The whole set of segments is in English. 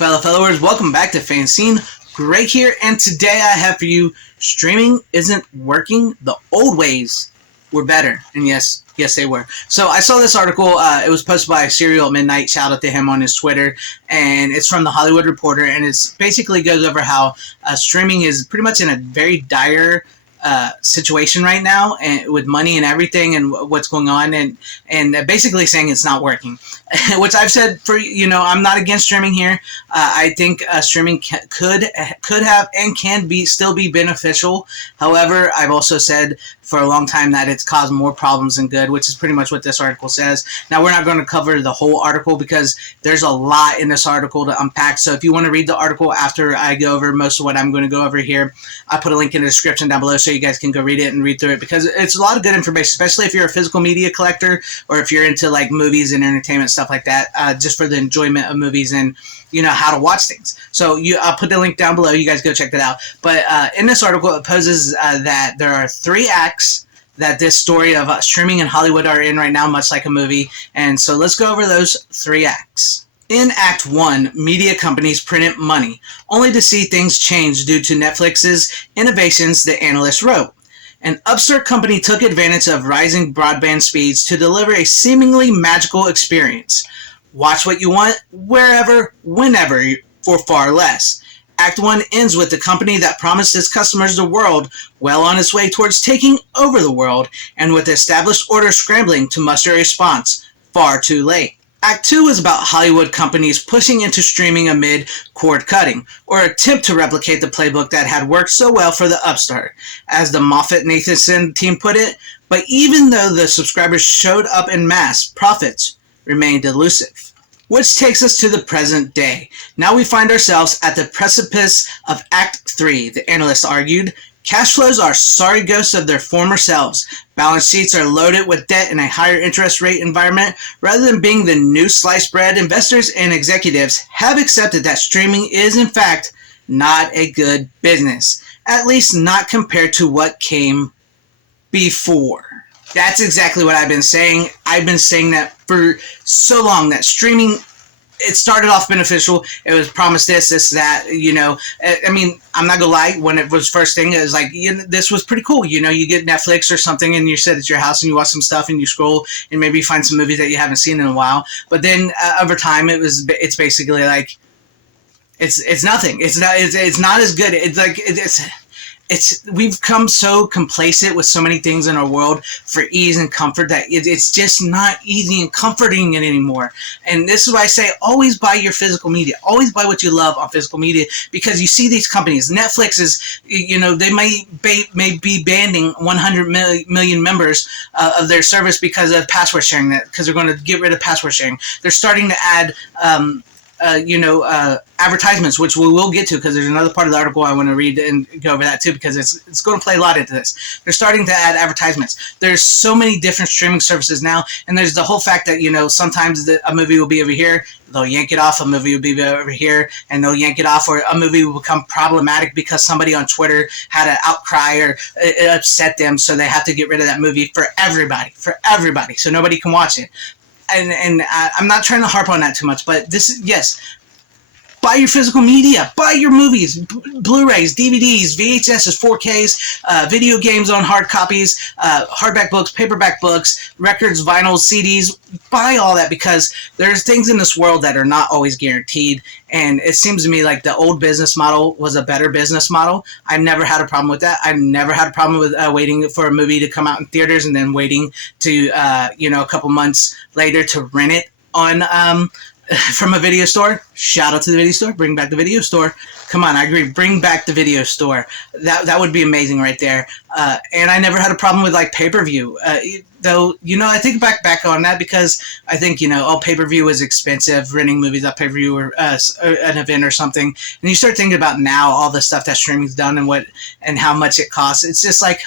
fellow followers, welcome back to FanZcene. Greg here, and today I have for you, streaming isn't working. The old ways were better. And yes, they were. So I saw this article, it was posted by Serial at Midnight, shout out to him on his Twitter, and it's from the Hollywood Reporter, and it's basically goes over how streaming is pretty much in a very dire situation right now, and with money and everything and what's going on, and basically saying it's not working, which I've said for, I'm not against streaming here. I think streaming could have and can still be beneficial. However, I've also said for a long time that it's caused more problems than good, which is pretty much what this article says. Now, we're not going to cover the whole article because there's a lot in this article to unpack. So if you want to read the article after I go over most of what I'm going to go over here, I put a link in the description down below so you guys can go read it and read through it, because it's a lot of good information, especially if you're a physical media collector or if you're into like movies and entertainment, stuff like that, just for the enjoyment of movies and how to watch things. So I'll put the link down below. You guys go check that out. But in this article, it poses that there are 3 acts that this story of streaming in Hollywood are in right now, much like a movie. And so let's go over those 3 acts. In Act 1, media companies printed money, only to see things change due to Netflix's innovations, the analyst wrote. An upstart company took advantage of rising broadband speeds to deliver a seemingly magical experience. Watch what you want, wherever, whenever, for far less. Act 1 ends with the company that promised its customers the world, well on its way towards taking over the world, and with established order scrambling to muster a response, far too late. Act 2 is about Hollywood companies pushing into streaming amid cord cutting, or attempt to replicate the playbook that had worked so well for the upstart. As the Moffat-Nathanson team put it, but even though the subscribers showed up en masse, profits remained elusive. Which takes us to the present day. Now we find ourselves at the precipice of Act 3, the analyst argued. Cash flows are sorry ghosts of their former selves. Balance sheets are loaded with debt in a higher interest rate environment. Rather than being the new sliced bread, investors and executives have accepted that streaming is in fact not a good business. At least not compared to what came before. That's exactly what I've been saying. I've been saying that for so long, that streaming, it started off beneficial. It was promised this, that, I mean, I'm not gonna lie, when it was first thing, it was like, this was pretty cool. You get Netflix or something and you sit at your house and you watch some stuff and you scroll and maybe find some movies that you haven't seen in a while. But then over time, it's basically like, it's nothing. It's not as good. It's like, we've come so complacent with so many things in our world for ease and comfort that it's just not easy and comforting anymore. And this is why I say always buy your physical media. Always buy what you love on physical media, because you see these companies. Netflix is, they may be banning 100 million members of their service because of password sharing, because they're going to get rid of password sharing. They're starting to add advertisements, which we will get to, because there's another part of the article I want to read and go over that too, because it's going to play a lot into this. They're starting to add advertisements. There's so many different streaming services now, and there's the whole fact that, sometimes a movie will be over here, they'll yank it off, a movie will be over here, and they'll yank it off, or a movie will become problematic because somebody on Twitter had an outcry or it upset them, so they have to get rid of that movie for everybody, so nobody can watch it. And I'm not trying to harp on that too much, but yes, buy your physical media, buy your movies, Blu-rays, DVDs, VHSs, 4Ks, video games on hard copies, hardback books, paperback books, records, vinyls, CDs. Buy all that, because there's things in this world that are not always guaranteed, and it seems to me like the old business model was a better business model. I've never had a problem with that. I've never had a problem with waiting for a movie to come out in theaters and then waiting to, a couple months later to rent it on from a video store. Shout out to the video store. Bring back the video store. Come on, I agree. Bring back the video store. That would be amazing right there. And I never had a problem with like pay-per-view. Though, I think back on that, because I think, pay-per-view is expensive. Renting movies at pay-per-view or an event or something. And you start thinking about now all the stuff that streaming's done and how much it costs. It's just like,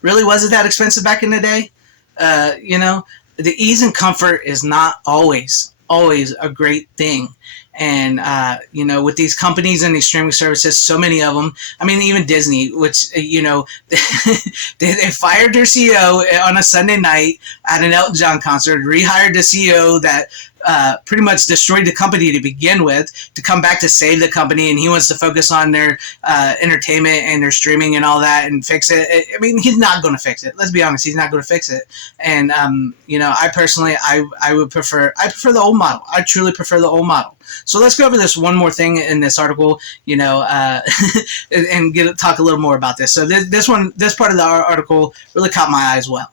really, was it that expensive back in the day? The ease and comfort is not always a great thing. And, with these companies and these streaming services, so many of them, I mean, even Disney, which, they fired their CEO on a Sunday night at an Elton John concert, rehired the CEO that pretty much destroyed the company to begin with, to come back to save the company, and he wants to focus on their entertainment and their streaming and all that and fix it. I mean, he's not going to fix it. Let's be honest, he's not going to fix it. And I personally, I would prefer the old model. I truly prefer the old model. So let's go over this one more thing in this article, and talk a little more about this. So this part of the article really caught my eye as well.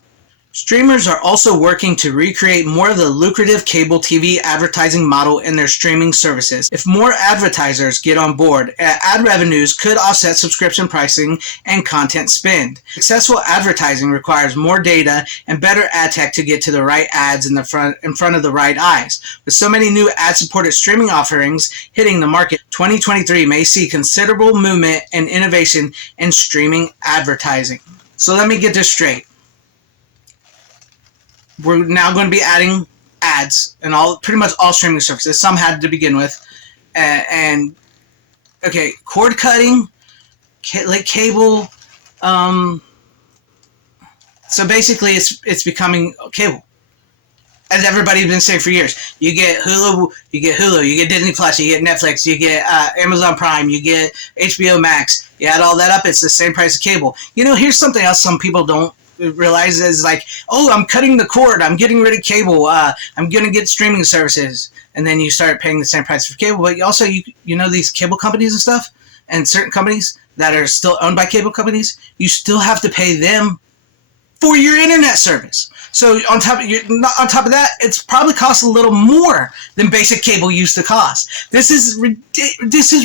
Streamers are also working to recreate more of the lucrative cable TV advertising model in their streaming services. If more advertisers get on board, ad revenues could offset subscription pricing and content spend. Successful advertising requires more data and better ad tech to get to the right ads in front of the right eyes. With so many new ad-supported streaming offerings hitting the market, 2023 may see considerable movement and innovation in streaming advertising. So let me get this straight. We're now going to be adding ads in pretty much all streaming services. Some had to begin with, and okay, cord cutting, like cable. So basically, it's becoming cable, as everybody's been saying for years. You get Hulu, you get Disney Plus, you get Netflix, you get Amazon Prime, you get HBO Max. You add all that up, it's the same price of cable. Here's something else some people don't realize is like, oh, I'm cutting the cord, I'm getting rid of cable, I'm gonna get streaming services, and then you start paying the same price for cable. But also, these cable companies and stuff, and certain companies that are still owned by cable companies, you still have to pay them for your internet service. So on top of that, it's probably costs a little more than basic cable used to cost. This is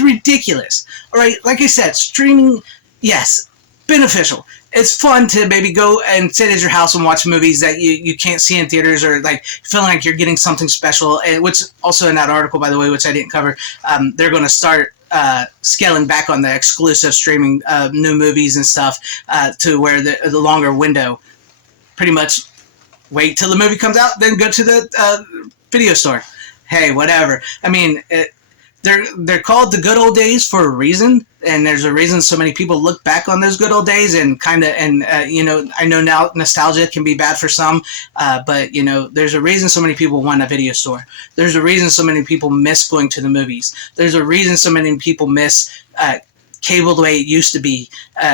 ridiculous. All right, like I said, streaming, yes, beneficial. It's fun to maybe go and sit at your house and watch movies that you can't see in theaters, or like feeling like you're getting something special. And which also in that article, by the way, which I didn't cover, they're going to start scaling back on the exclusive streaming new movies and stuff to where the longer window. Pretty much wait till the movie comes out, then go to the video store. Hey, whatever. I mean, they're called the good old days for a reason, and there's a reason so many people look back on those good old days and I know now nostalgia can be bad for some, but there's a reason so many people want a video store. There's a reason so many people miss going to the movies. There's a reason so many people miss cable the way it used to be,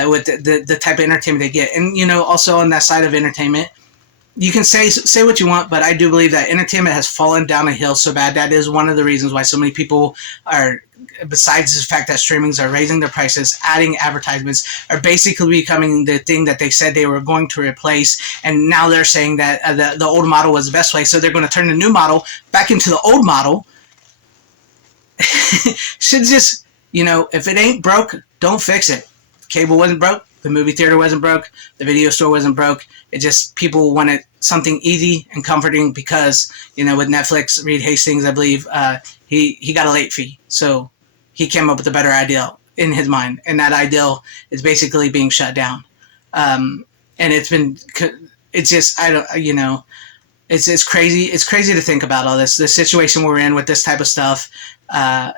with the type of entertainment they get. And also on that side of entertainment, you can say what you want, but I do believe that entertainment has fallen down a hill so bad. That is one of the reasons why so many people are, besides the fact that streamings are raising their prices, adding advertisements, are basically becoming the thing that they said they were going to replace. And now they're saying that the old model was the best way, so they're going to turn the new model back into the old model. Should just, if it ain't broke, don't fix it. Cable wasn't broke. The movie theater wasn't broke. The video store wasn't broke. It just, people wanted something easy and comforting because, with Netflix, Reed Hastings, I believe, he got a late fee. So he came up with a better ideal in his mind. And that ideal is basically being shut down. And it's just, it's crazy. It's crazy to think about all this, the situation we're in with this type of stuff. That's,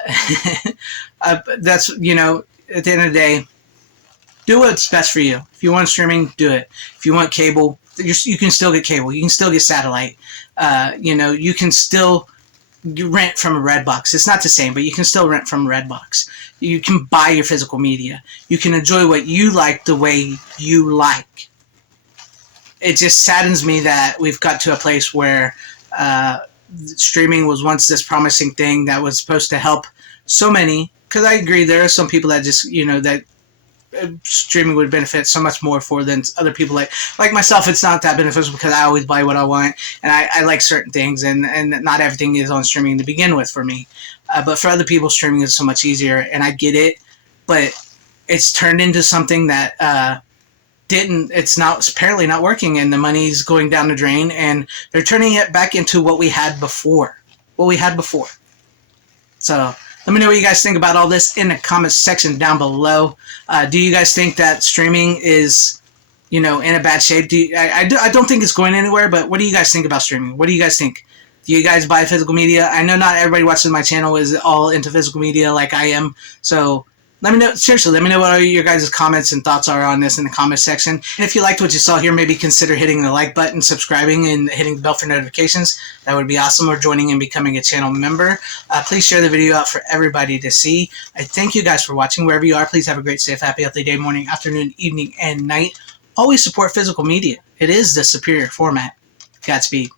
at the end of the day, do what's best for you. If you want streaming, do it. If you want cable, you can still get cable. You can still get satellite. You can still rent from a Redbox. It's not the same, but you can still rent from a Redbox. You can buy your physical media. You can enjoy what you like the way you like. It just saddens me that we've got to a place where streaming was once this promising thing that was supposed to help so many. Because I agree, there are some people that just, that streaming would benefit so much more for than other people. Like myself, it's not that beneficial because I always buy what I want, and I like certain things, and not everything is on streaming to begin with for me. But for other people, streaming is so much easier, and I get it, but it's turned into something that it's apparently not working, and the money's going down the drain, and they're turning it back into what we had before. So let me know what you guys think about all this in the comments section down below. Do you guys think that streaming is, in a bad shape? I don't think it's going anywhere, but what do you guys think about streaming? What do you guys think? Do you guys buy physical media? I know not everybody watching my channel is all into physical media like I am, so Let me know, seriously, let me know what your guys' comments and thoughts are on this in the comment section. And if you liked what you saw here, maybe consider hitting the like button, subscribing, and hitting the bell for notifications. That would be awesome, or joining and becoming a channel member. Please share the video out for everybody to see. I thank you guys for watching. Wherever you are, please have a great, safe, happy, healthy day, morning, afternoon, evening, and night. Always support physical media. It is the superior format. Godspeed.